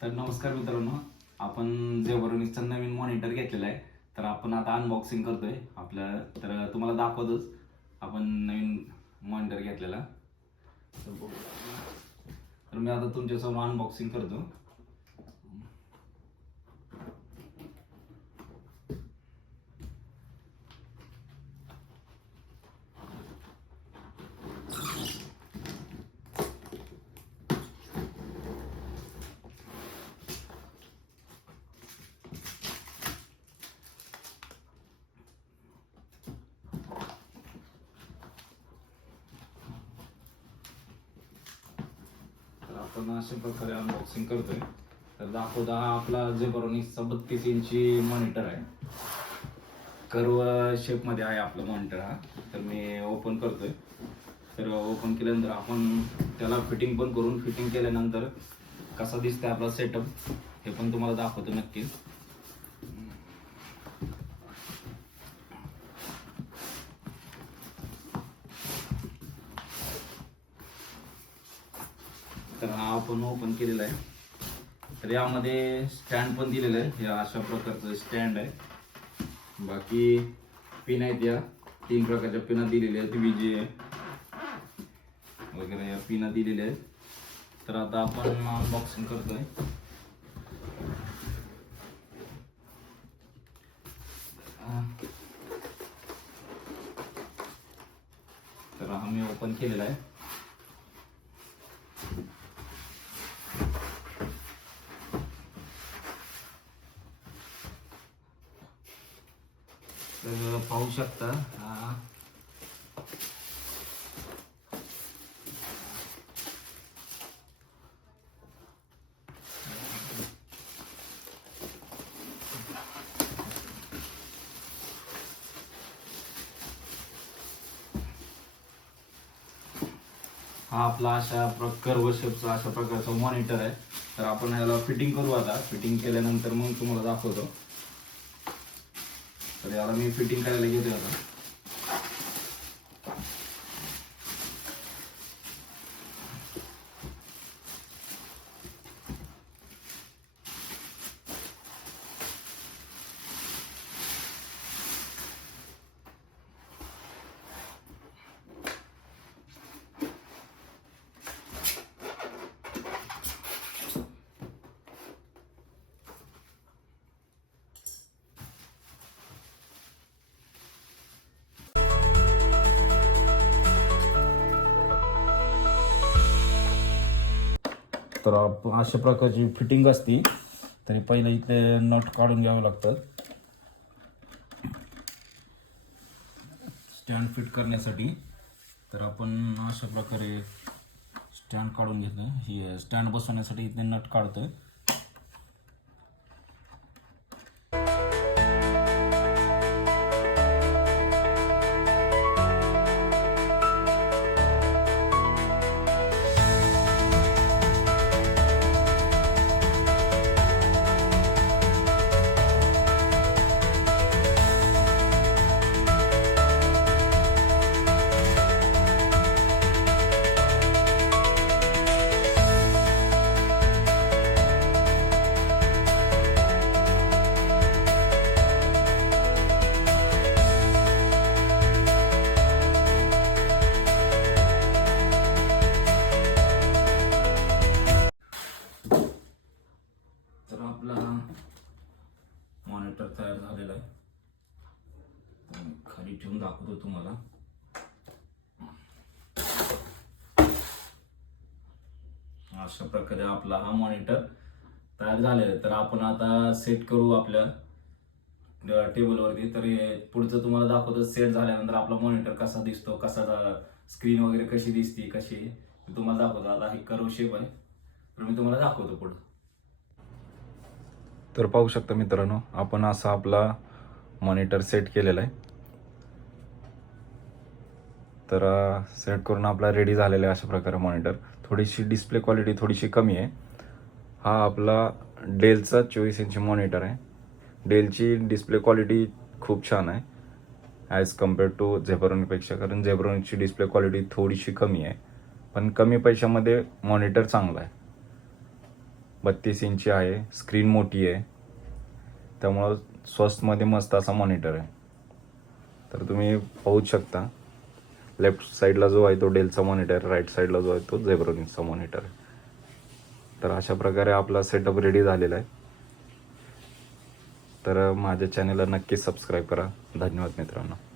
तर नमस्कार मित्रांनो, आपण जेबरोनिक्सचा नवीन मॉनिटर घेतलेला आहे. तर आपण आता अनबॉक्सिंग करतोय आपलं. तर तुम्हाला दाखवतोच आपण नवीन मॉनिटर घेतलेला. तर मी आता तुमच्यासमोर अनबॉक्सिंग करतो. आपण अशा प्रकारे अनबॉक्सिंग करतोय. तर दाखवतो, हा आपला जेबरोनिक्सचा 32 इंची मॉनिटर आहे. कर्व शेपमध्ये आहे आपलं मॉनिटर हा. तर मी ओपन करतोय. तर ओपन केल्यानंतर आपण त्याला फिटिंग पण करून, फिटिंग केल्यानंतर कसा दिसतंय आपला सेटअप हे पण तुम्हाला दाखवतो नक्कीच. तर हा आपण ओपन केलेला आहे. तर यामध्ये स्टँड पण दिलेलं आहे. हे अशा प्रकारचं स्टँड आहे. बाकी पिन आहेत, या 3 प्रकारच्या पिना दिलेल्या आहेत. VGA वगैरे या पिना दिलेल्या आहेत. तर आता आपण अनबॉक्सिंग करतोय. तर हा मी ओपन केलेला आहे. तर पाहू शकता, हा आपला कर्व शेपचा अशा प्रकारचा मॉनिटर आहे. तर आपण ह्याला फिटिंग करू. आता फिटिंग केल्यानंतर मग तुम्हाला दाखवतो. तर याला मी फिटिंग करायला घेतोय आता. तर अशा प्रकारची फिटिंग असती. तरी पहिले इथे नट काढून घ्यावे लागतात स्टँड फिट करण्यासाठी. तर आपण अशा प्रकारे स्टँड काढून घेतलं. ही स्टँड बसवण्यासाठी इथे नट काढतोय. तर आपला मॉनिटर तयार झालेला आहे. खाली ठेवून दाखवतो तुम्हाला. अशा प्रकारे आपला हा मॉनिटर तयार झालेला आहे. तर आपण आता सेट करू आपल्या टेबलवरती. तर पुढचं तुम्हाला दाखवतो. सेट झाल्यानंतर आपला मॉनिटर कसा दिसतो, कसा स्क्रीन वगैरे कशी दिसते, कशी तुम्हाला दाखवतो. आता हे कर्व शेप आहे, तर मी तुम्हाला दाखवतो पुढं. तर पाहू शकता मित्रांनो, आपण असा आपला मॉनिटर सेट केलेला आहे. तर सेट करून आपला रेडी झालेला आहे अशा प्रकारे मॉनिटर. थोडीशी डिस्प्ले क्वालिटी थोडीशी कमी आहे. हा आपला डेलचा 24 इंची मॉनिटर आहे. डेलची डिस्प्ले क्वालिटी खूप छान आहे ॲज कम्पेअर्ड टू झेब्रोनिकपेक्षा. कारण झेब्रोनिकची डिस्प्ले क्वालिटी थोडीशी कमी आहे, पण कमी पैशामध्ये मॉनिटर चांगला आहे. 32 इंची आहे, स्क्रीन मोठी आहे, त्यामुळं स्वस्तमध्ये मस्त असा मॉनिटर आहे. तर तुम्ही पाहूच शकता. लेफ्ट साईडला जो आहे तो डेलचा मॉनिटर, राईट साईडला जो आहे तो झेब्रोनिक्सचा मॉनिटर आहे. तर अशा प्रकारे आपला सेटअप रेडी झालेला आहे. तर माझ्या चॅनलला नक्की सबस्क्राईब करा. धन्यवाद मित्रांनो.